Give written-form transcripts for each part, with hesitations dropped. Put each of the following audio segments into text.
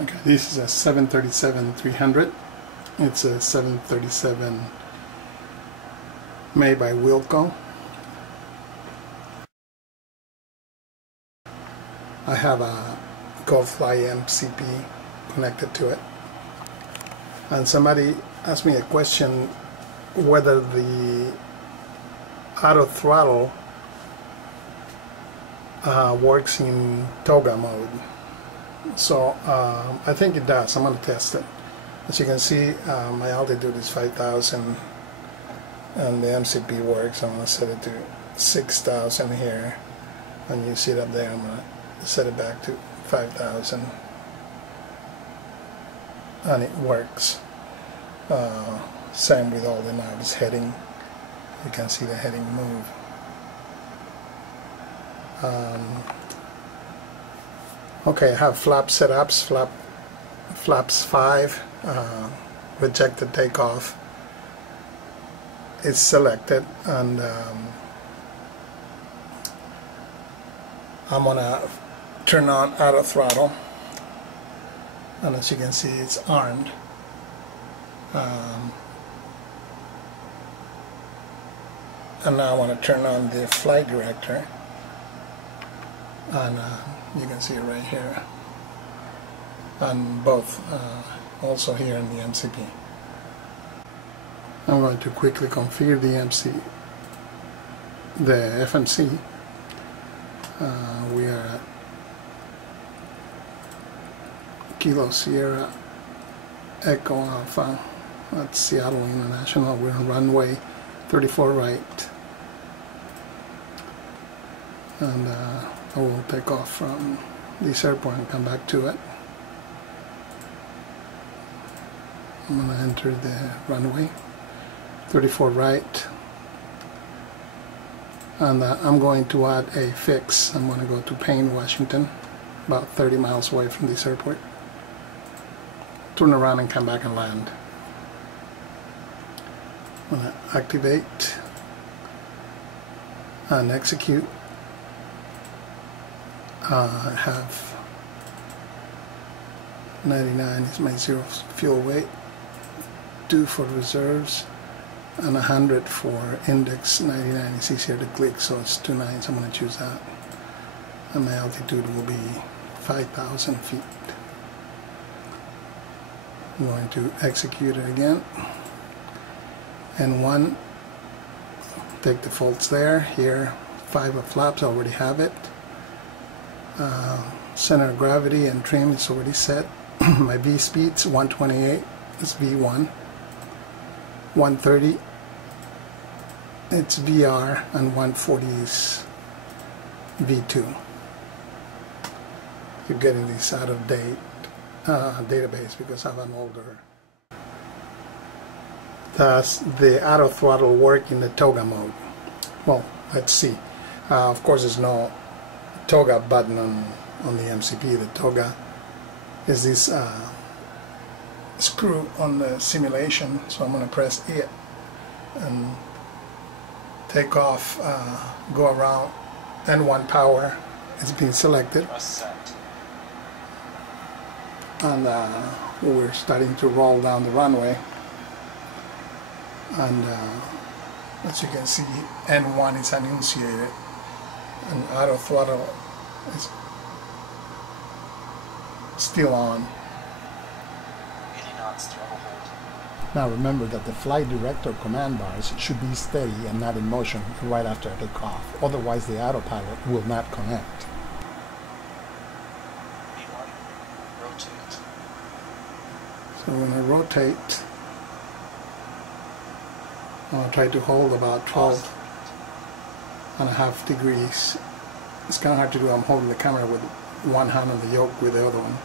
Okay, this is a 737-300. It's a 737 made by Wilco. I have a GoFlight MCP connected to it. And somebody asked me a question whether the auto throttle works in toga mode. So I think it does. I'm going to test it. As you can see, my altitude is 5,000 and the MCP works. I'm going to set it to 6,000 here, and you see it up there. I'm going to set it back to 5,000 and it works. Same with all the knobs. Heading, you can see the heading move. Okay, I have flap setups, flaps 5, rejected takeoff. It's selected, and I'm gonna turn on auto throttle, and as you can see, it's armed. And now I want to turn on the flight director, and you can see it right here, and both also here in the MCP. I'm going to quickly configure the FMC. We are at Kilo Sierra Echo Alpha at Seattle International. We're on runway 34 right, and I will take off from this airport and come back to it. I'm going to enter the runway 34 right, and I'm going to add a fix. I'm going to go to Payne, Washington, about 30 miles away from this airport. Turn around and come back and land. I'm going to activate and execute. I have 99 is my zero fuel weight, 2 for reserves, and 100 for index. 99 is easier to click, so it's 2 nines. I'm going to choose that. And my altitude will be 5,000 feet. I'm going to execute it again. And 1, take the faults there. Here, 5 of flaps, I already have it. Center of gravity and trim is already set. My V speeds 128 is V1, 130 it's VR, and 140 is V2. You're getting this out of date database because I have an older. Does the auto throttle work in the toga mode? Well, let's see. Of course, there's no toga button on the MCP. The toga is this screw on the simulation, so I'm going to press it and take off, go around. N1 power is being selected, and we're starting to roll down the runway, and as you can see, N1 is enunciated and auto throttle is still on. 80 knots throttle hold. Now remember that the flight director command bars should be steady and not in motion right after takeoff. Otherwise the autopilot will not connect. Rotate. So when I rotate, I'll try to hold about 12.5 degrees. It's kind of hard to do. I'm holding the camera with one hand on the yoke with the other one.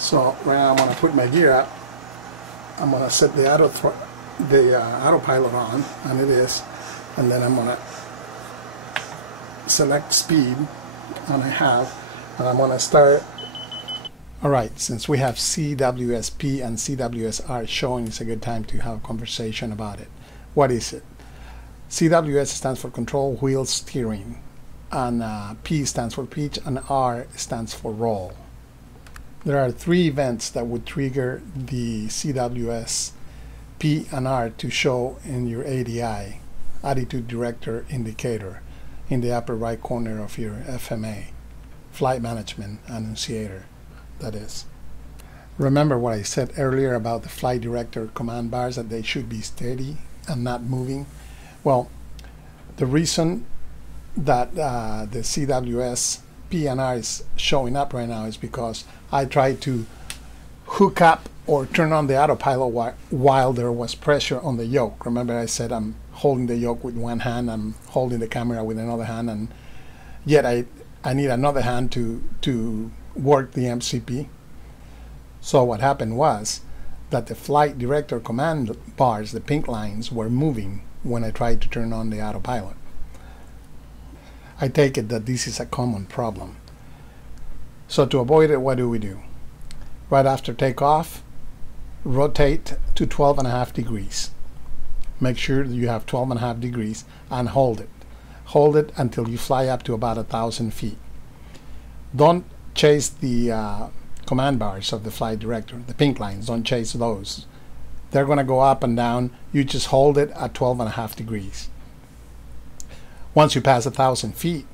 So right now I'm going to put my gear up. I'm going to set the autopilot on, and it is, and then I'm going to select speed, and I have, and I'm going to start. Alright, since we have CWSP and CWSR showing, it's a good time to have a conversation about it. What is it? CWS stands for control wheel steering, and P stands for pitch, and R stands for roll. There are three events that would trigger the CWS P and R to show in your ADI, Attitude Director Indicator, in the upper right corner of your FMA, Flight Management Annunciator, that is. Remember what I said earlier about the Flight Director command bars, that they should be steady and not moving? Well, the reason that the CWS PNR is showing up right now is because I tried to hook up or turn on the autopilot while there was pressure on the yoke. Remember I said I'm holding the yoke with one hand, I'm holding the camera with another hand, and yet I need another hand to work the MCP. So what happened was that the flight director command bars, the pink lines, were moving when I tried to turn on the autopilot. I take it that this is a common problem. So to avoid it, what do? Right after takeoff, rotate to 12.5 degrees. Make sure that you have 12.5 degrees and hold it. Hold it until you fly up to about 1,000 feet. Don't chase the command bars of the flight director, the pink lines, don't chase those. They're going to go up and down. You just hold it at 12.5 degrees. Once you pass 1,000 feet,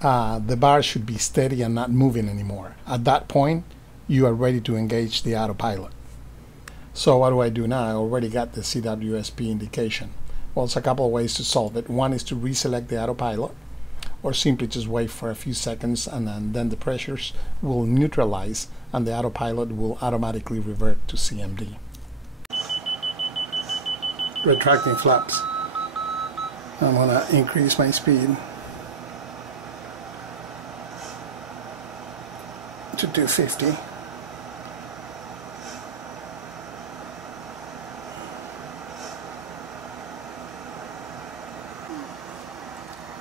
the bar should be steady and not moving anymore. At that point, you are ready to engage the autopilot. So what do I do now? I already got the CWSP indication. Well, it's a couple of ways to solve it. One is to reselect the autopilot, or simply just wait for a few seconds, and then the pressures will neutralize and the autopilot will automatically revert to CMD. Retracting flaps. I'm going to increase my speed to 250.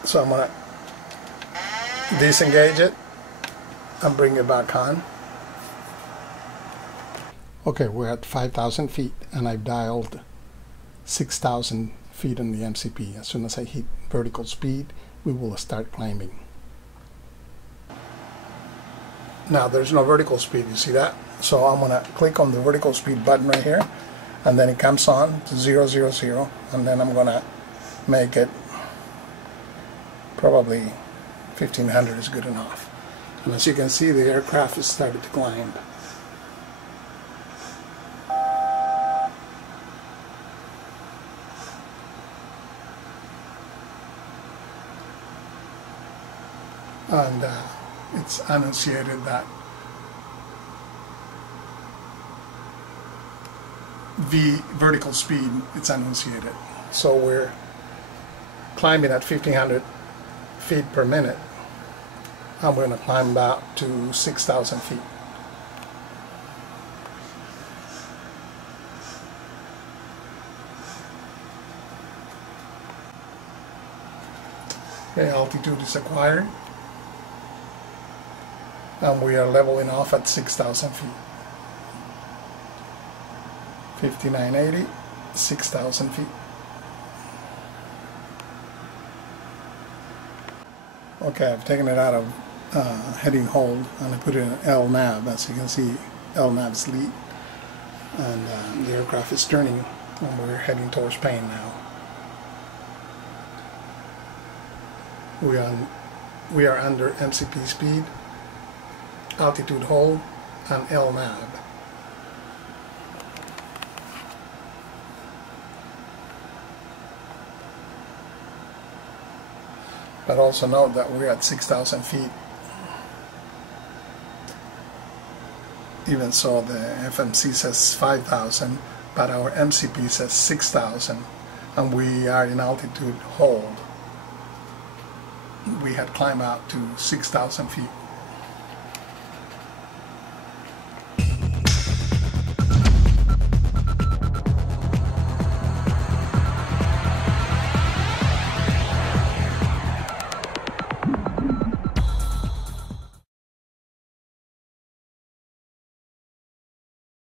So I'm going to disengage it and bring it back on. Okay, we're at 5,000 feet and I've dialed 6,000 feet on the MCP. As soon as I hit vertical speed, we will start climbing. Now there's no vertical speed, you see that? So I'm going to click on the vertical speed button right here, and then it comes on to 000, and then I'm going to make it probably 1500 is good enough. And as you can see, the aircraft has started to climb. And it's annunciated that the vertical speed, it's annunciated. So we're climbing at 1500 feet per minute, and we're going to climb about to 6,000 feet. Okay, altitude is acquired, and we are leveling off at 6,000 feet. 5980, 6,000 feet. Okay, I've taken it out of heading hold and I put it in LNAV. As you can see, LNAV's lead, and the aircraft is turning and we're heading towards Spain now. We are under MCP speed, altitude hold, and LNAV. But also note that we're at 6,000 feet. Even so, the FMC says 5,000, but our MCP says 6,000, and we are in altitude hold. We had climbed out to 6,000 feet.